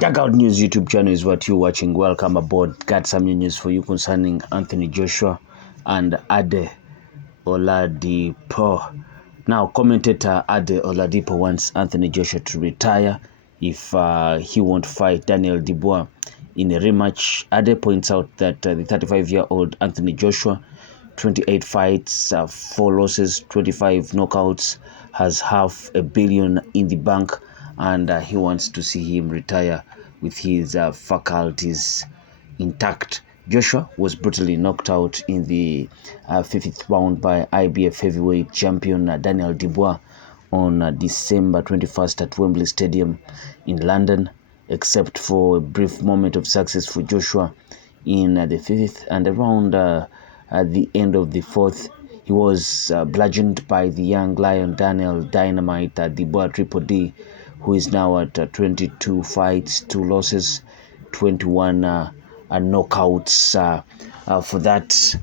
Dugout News YouTube channel is what you're watching. Welcome aboard. Got some news for you concerning Anthony Joshua and Ade Oladipo. Now, commentator Ade Oladipo wants Anthony Joshua to retire if he won't fight Daniel Dubois in a rematch. Ade points out that the 35-year-old Anthony Joshua, 28 fights, 4 losses, 25 knockouts, has $500 million in the bank, and he wants to see him retire with his faculties intact. Joshua was brutally knocked out in the 5th round by IBF heavyweight champion Daniel Dubois on December 21st at Wembley Stadium in London. Except for a brief moment of success for Joshua in the 5th, and around at the end of the 4th, he was bludgeoned by the young lion Daniel Dynamite Dubois Triple D, who is now at 22 fights, 2 losses, 21 knockouts. For that,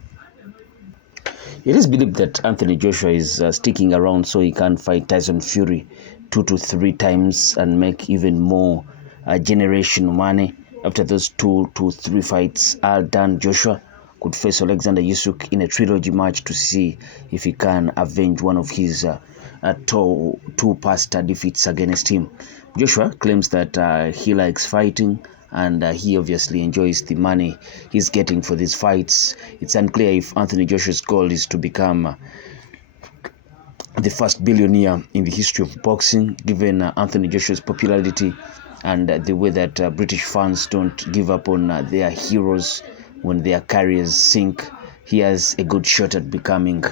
it is believed that Anthony Joshua is sticking around so he can fight Tyson Fury 2 to 3 times and make even more generation money. After those 2 to 3 fights are done, Joshua could face Alexander Usyk in a trilogy match to see if he can avenge one of his two past defeats against him. Joshua claims that he likes fighting, and he obviously enjoys the money he's getting for these fights. It's unclear if Anthony Joshua's goal is to become the first billionaire in the history of boxing, given Anthony Joshua's popularity and the way that British fans don't give up on their heroes when their careers sink. He has a good shot at becoming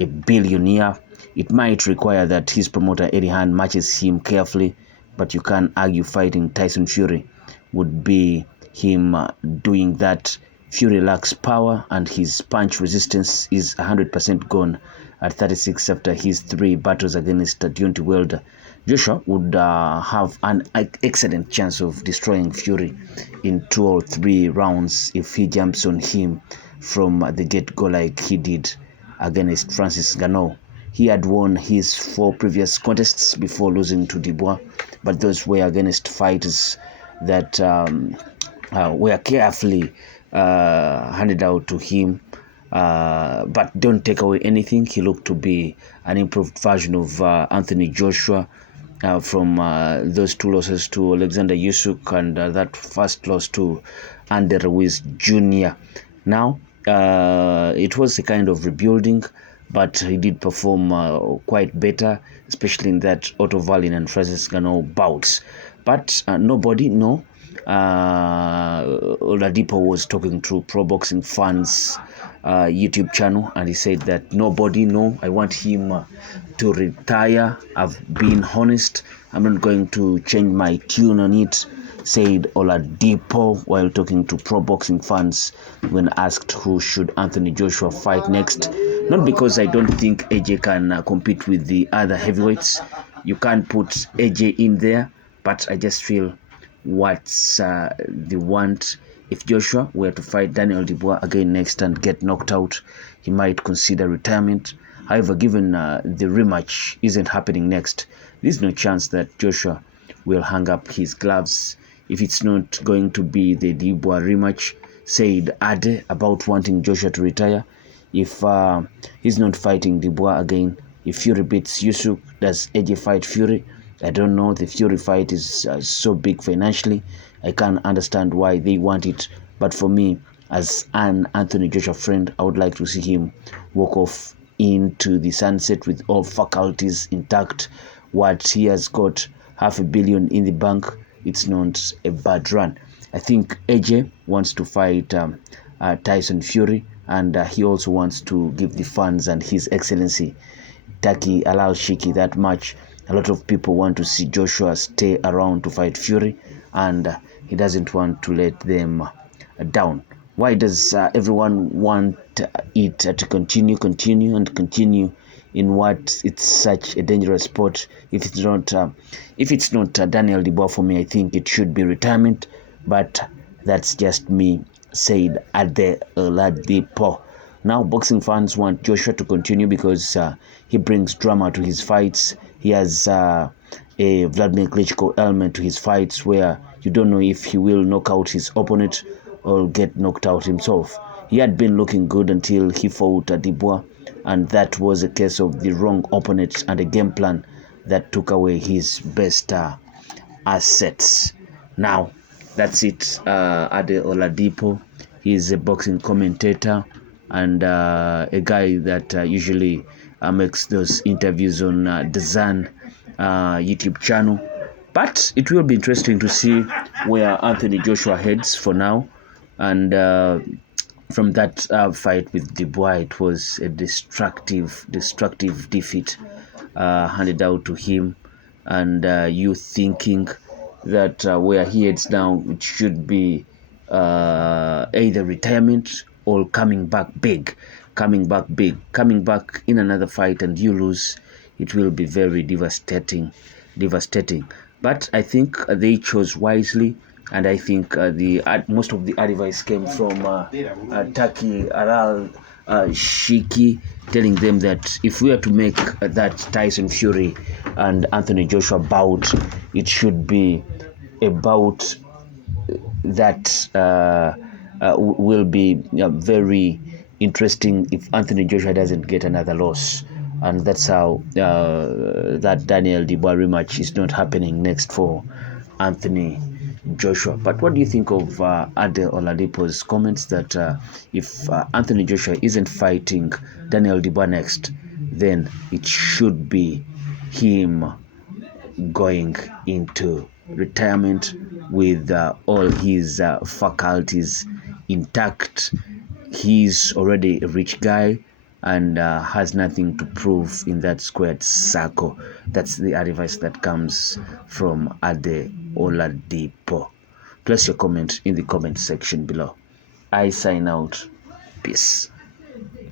a billionaire. It might require that his promoter Eddie Hearn matches him carefully, but you can't argue fighting Tyson Fury would be him doing that. Fury lacks power, and his punch resistance is 100% gone at 36 after his 3 battles against Deontay Wilder. Joshua would have an excellent chance of destroying Fury in 2 or 3 rounds if he jumps on him from the get-go like he did against Francis Ngannou. He had won his 4 previous contests before losing to Dubois, but those were against fighters that were carefully handed out to him. But don't take away anything. He looked to be an improved version of Anthony Joshua from those 2 losses to Alexander Usyk and that first loss to Andy Ruiz Jr. Now, it was a kind of rebuilding, but he did perform quite better, especially in that Otto Wallin and Francis Ngannou bouts. But Oladipo was talking to Pro Boxing Fans YouTube channel, and he said that I want him to retire. I've been honest, I'm not going to change my tune on it, said Oladipo while talking to Pro Boxing Fans when asked who should Anthony Joshua fight next. Not because I don't think AJ can compete with the other heavyweights. You can't put AJ in there, but I just feel what's the want. If Joshua were to fight Daniel Dubois again next and get knocked out, he might consider retirement. However, given the rematch isn't happening next, there's no chance that Joshua will hang up his gloves if it's not going to be the Dubois rematch, said Ade about wanting Joshua to retire. If he's not fighting Dubois again, if Fury beats Usyk, does AJ fight Fury? I don't know. The Fury fight is so big financially. I can't understand why they want it. But for me, as an Anthony Joshua friend, I would like to see him walk off into the sunset with all faculties intact. What he has got, $500 million in the bank, it's not a bad run. I think AJ wants to fight Tyson Fury, and he also wants to give the fans and His Excellency Taki Alal Shiki that match. A lot of people want to see Joshua stay around to fight Fury, and he doesn't want to let them down. Why does everyone want it to continue in what it's such a dangerous sport? If it's not Daniel Dubois, for me, I think it should be retirement, but that's just me, said Ade Oladipo. Now, boxing fans want Joshua to continue because he brings drama to his fights. He has a Vladimir Klitschko element to his fights, where you don't know if he will knock out his opponent or get knocked out himself. He had been looking good until he fought Dubois, and that was a case of the wrong opponent and a game plan that took away his best assets. Now, that's it. Ade Oladipo, he's a boxing commentator and a guy that usually makes those interviews on the Zan YouTube channel. But it will be interesting to see where Anthony Joshua heads for now. And from that fight with Dubois, it was a destructive defeat handed out to him. And you thinking that where he heads now, it should be either retirement or coming back in another fight, and you lose. It will be very devastating. But I think they chose wisely, and I think most of the advice came from Taki Aral Shiki, telling them that if we are to make that Tyson Fury and Anthony Joshua bout, it should be a bout that will be very interesting if Anthony Joshua doesn't get another loss. And that's how that Daniel Dubois rematch is not happening next for Anthony Joshua. But what do you think of Ade Oladipo's comments that if Anthony Joshua isn't fighting Daniel Dubois next, then it should be him going into retirement with all his faculties intact? He's already a rich guy and has nothing to prove in that squared circle. That's the advice that comes from Ade Oladipo. Place your comment in the comment section below. I sign out. Peace.